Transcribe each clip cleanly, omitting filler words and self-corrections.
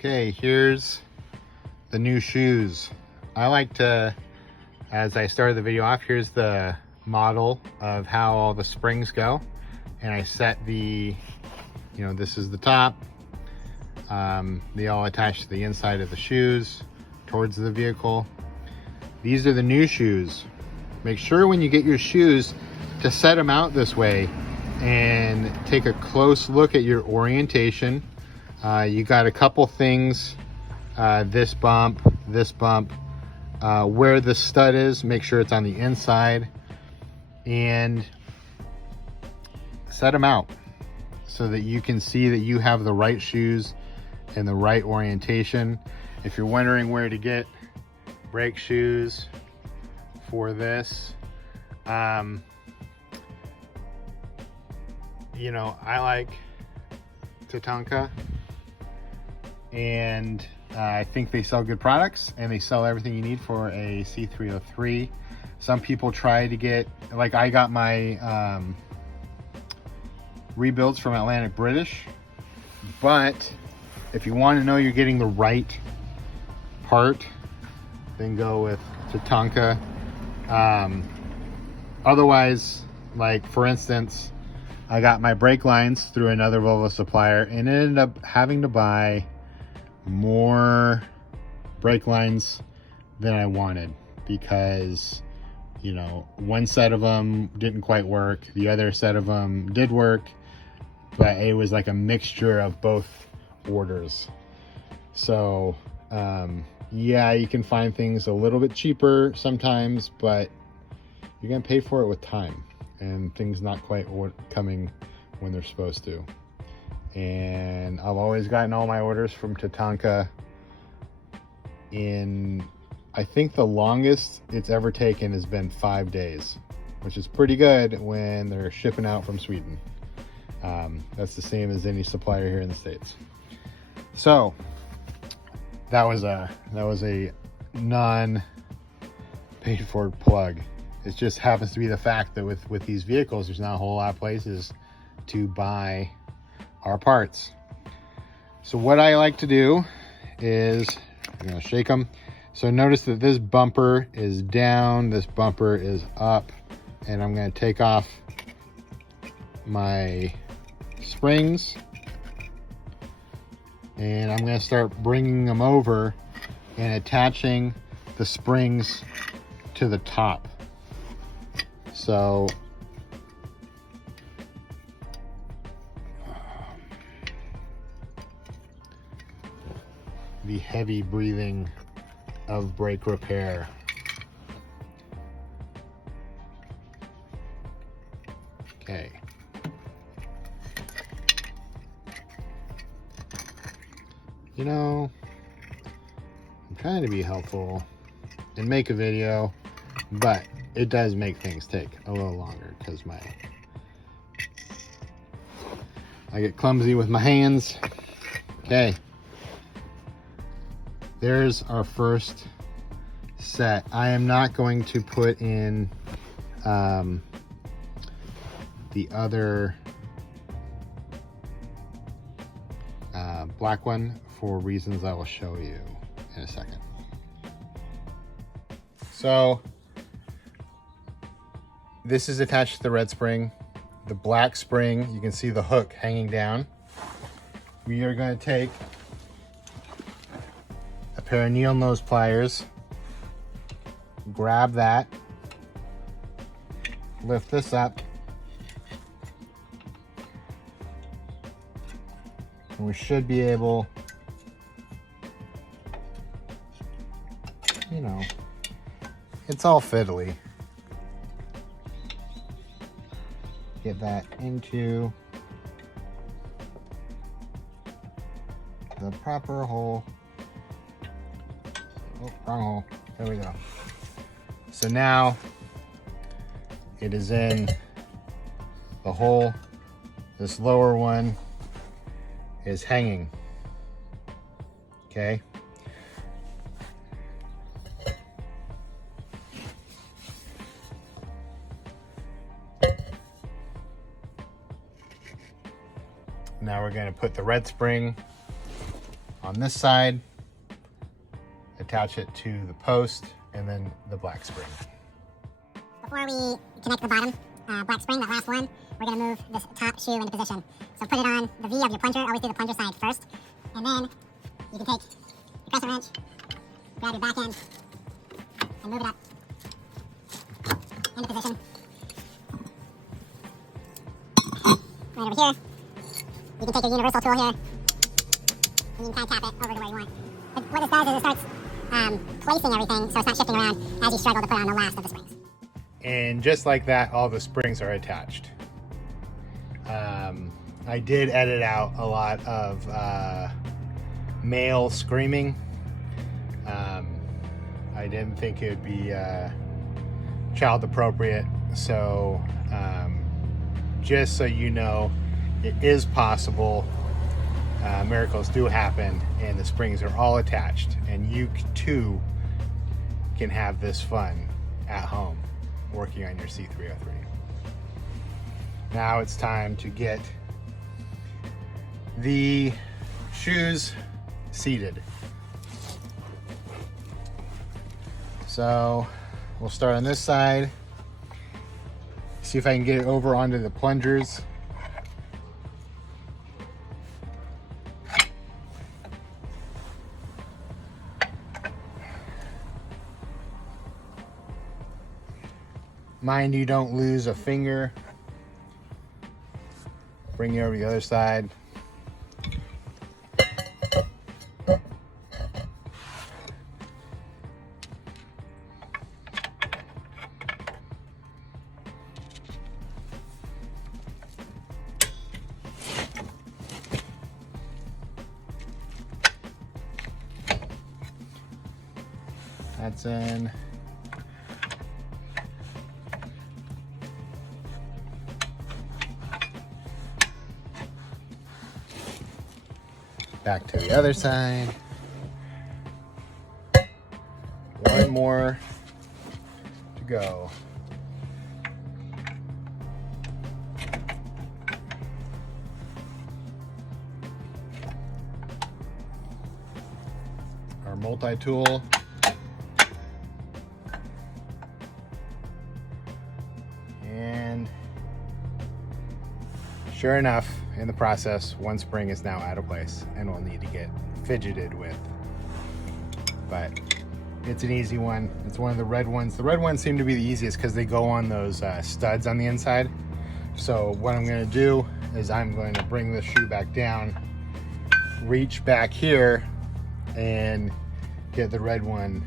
Okay, here's the new shoes. I like to, as I started the video off, here's the model of how all the springs go. And I set the, this is the top. They all attach to the inside of the shoes towards the vehicle. These are the new shoes. Make sure when you get your shoes to set them out this way and take a close look at your orientation. You got a couple things, this bump, where the stud is, make sure it's on the inside, and set them out so that you can see that you have the right shoes and the right orientation. If you're wondering where to get brake shoes for this, I like Tatanka, and I think they sell good products and they sell everything you need for a C303. Some people try to get, like I got my rebuilds from Atlantic British, but if you want to know you're getting the right part, then go with Tatanka. Otherwise, like for instance, I got my brake lines through another Volvo supplier and ended up having to buy more brake lines than I wanted because, one set of them didn't quite work. The other set of them did work, but it was like a mixture of both orders. So, yeah, you can find things a little bit cheaper sometimes, but you're gonna pay for it with time and things not quite coming when they're supposed to. And I've always gotten all my orders from Tatanka in, I think the longest it's ever taken has been 5 days, which is pretty good when they're shipping out from Sweden. That's the same as any supplier here in the States. So that was a non paid for plug. It just happens to be the fact that with these vehicles, there's not a whole lot of places to buy our parts. So what I like to do is, I'm gonna shake them. So notice that this bumper is down, this bumper is up, and I'm gonna take off my springs and I'm gonna start bringing them over and attaching the springs to the top. So the heavy breathing of brake repair. Okay. I'm trying to be helpful and make a video, but it does make things take a little longer because I get clumsy with my hands. Okay. There's our first set. I am not going to put in the other black one for reasons I will show you in a second. So this is attached to the red spring. The black spring, you can see the hook hanging down. We are going to take a pair of needle nose pliers, grab that, lift this up, and we should be able, it's all fiddly. Get that into the proper hole. Oh, wrong hole. There we go. So now it is in the hole. This lower one is hanging. Okay. Now we're going to put the red spring on this side, attach it to the post, and then the black spring. Before we connect the bottom black spring, that last one, we're going to move this top shoe into position. So put it on the V of your plunger, always do the plunger side first, and then you can take your crescent wrench, grab your back end, and move it up into position. Right over here, you can take your universal tool here, and you can kind of tap it over to where you want. But what this does is it starts placing everything so it's not shifting around as you struggle to put on the last of the springs. And just like that, all the springs are attached. I did edit out a lot of male screaming. I didn't think it would be child appropriate, so just so you know, it is possible. Miracles do happen, and the springs are all attached, and you too can have this fun at home working on your C303. Now it's time to get the shoes seated. So we'll start on this side, see if I can get it over onto the plungers. Mind you don't lose a finger. Bring you over to the other side. That's in. Back to the other side. One more to go. Our multi-tool. And sure enough, in the process, one spring is now out of place and we'll need to get fidgeted with. But it's an easy one. It's one of the red ones. The red ones seem to be the easiest because they go on those studs on the inside. So what I'm going to do is I'm going to bring the shoe back down, reach back here, and get the red one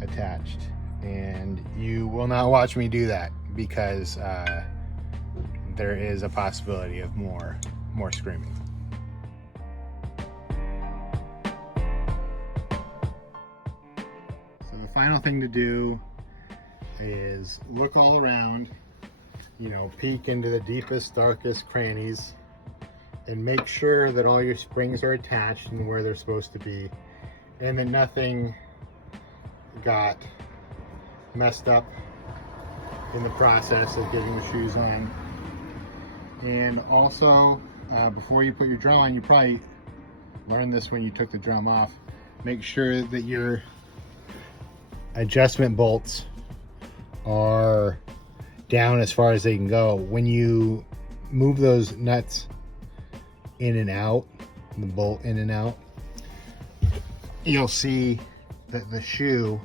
attached. And you will not watch me do that because there is a possibility of more screaming. So the final thing to do is look all around, you know, peek into the deepest, darkest crannies and make sure that all your springs are attached and where they're supposed to be, and that nothing got messed up in the process of getting the shoes on. And also, before you put your drum on, you probably learned this when you took the drum off, make sure that your adjustment bolts are down as far as they can go. When you move those nuts in and out, the bolt in and out, you'll see that the shoe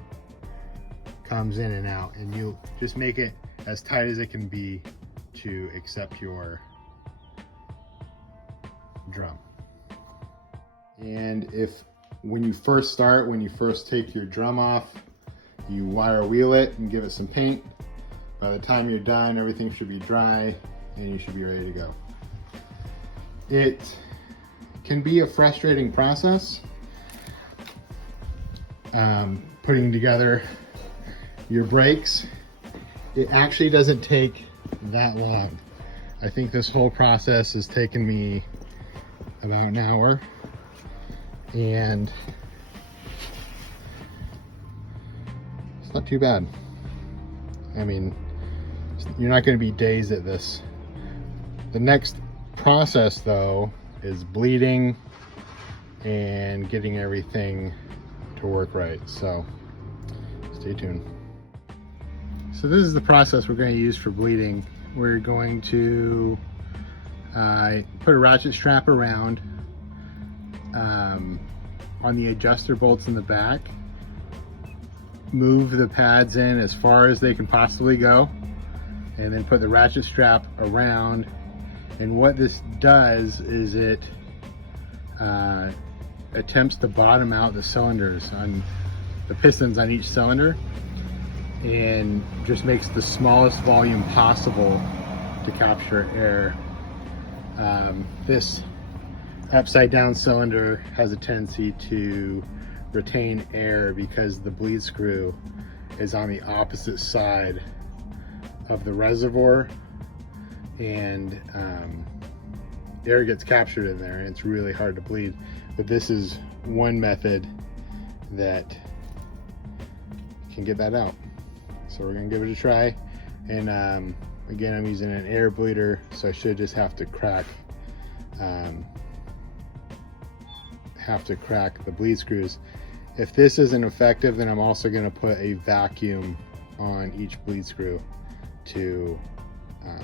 comes in and out, and you just make it as tight as it can be to accept your drum. And if when you first start, when you first take your drum off, you wire wheel it and give it some paint, by the time you're done, everything should be dry and you should be ready to go. It can be a frustrating process, putting together your brakes. It actually doesn't take that long. I think this whole process has taken me about an hour, and it's not too bad. I mean, you're not going to be dazed at this. The next process though is bleeding and getting everything to work right. So stay tuned. So this is the process we're going to use for bleeding. We're going to put a ratchet strap around on the adjuster bolts in the back, move the pads in as far as they can possibly go, and then put the ratchet strap around. And what this does is it attempts to bottom out the cylinders on the pistons on each cylinder, and just makes the smallest volume possible to capture air. This upside down cylinder has a tendency to retain air because the bleed screw is on the opposite side of the reservoir, and air gets captured in there and it's really hard to bleed. But this is one method that can get that out. So we're gonna give it a try. And again, I'm using an air bleeder, so I should just have to crack the bleed screws. If this isn't effective, then I'm also going to put a vacuum on each bleed screw to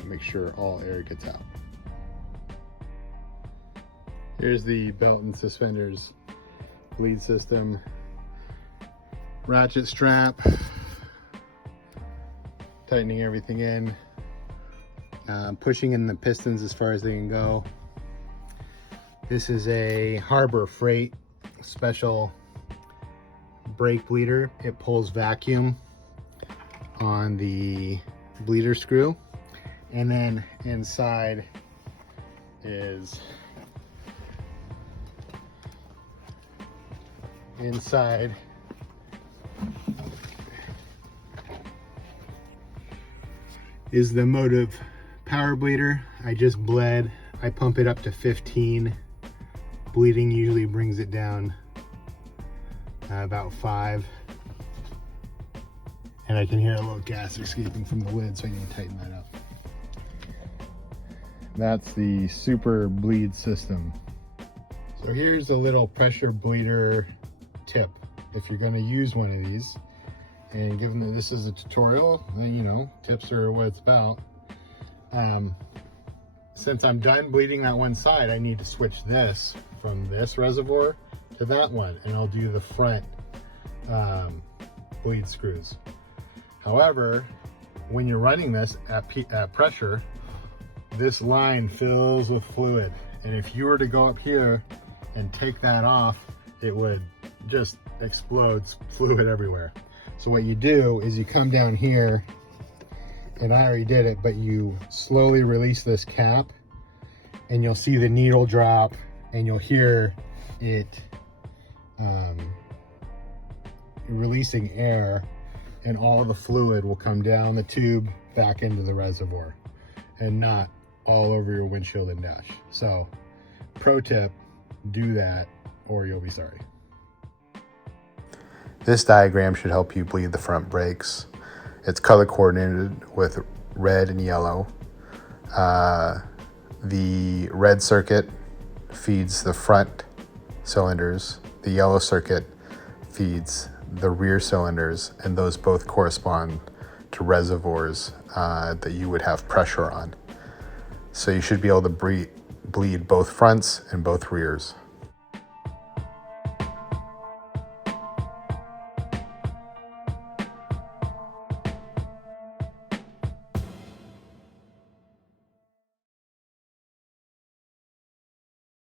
make sure all air gets out. Here's the belt and suspenders bleed system. Ratchet strap, tightening everything in, pushing in the pistons as far as they can go. This is a Harbor Freight special brake bleeder. It pulls vacuum on the bleeder screw, and then inside is the motive power bleeder. I just bled. I pump it up to 15. Bleeding usually brings it down about 5. And I can hear a little gas escaping from the lid, so I need to tighten that up. That's the super bleed system. So here's a little pressure bleeder tip. If you're going to use one of these, and given that this is a tutorial, then you know, tips are what it's about. Since I'm done bleeding that one side, I need to switch this from this reservoir to that one, and I'll do the front bleed screws. However, when you're running this at pressure, this line fills with fluid, and if you were to go up here and take that off, it would just explode fluid everywhere. So what you do is you come down here, and I already did it, but you slowly release this cap, and you'll see the needle drop, and you'll hear it releasing air, and all the fluid will come down the tube back into the reservoir and not all over your windshield and dash. So pro tip, do that or you'll be sorry. This diagram should help you bleed the front brakes. It's color coordinated with red and yellow. The red circuit feeds the front cylinders. The yellow circuit feeds the rear cylinders, and those both correspond to reservoirs that you would have pressure on. So you should be able to bleed both fronts and both rears.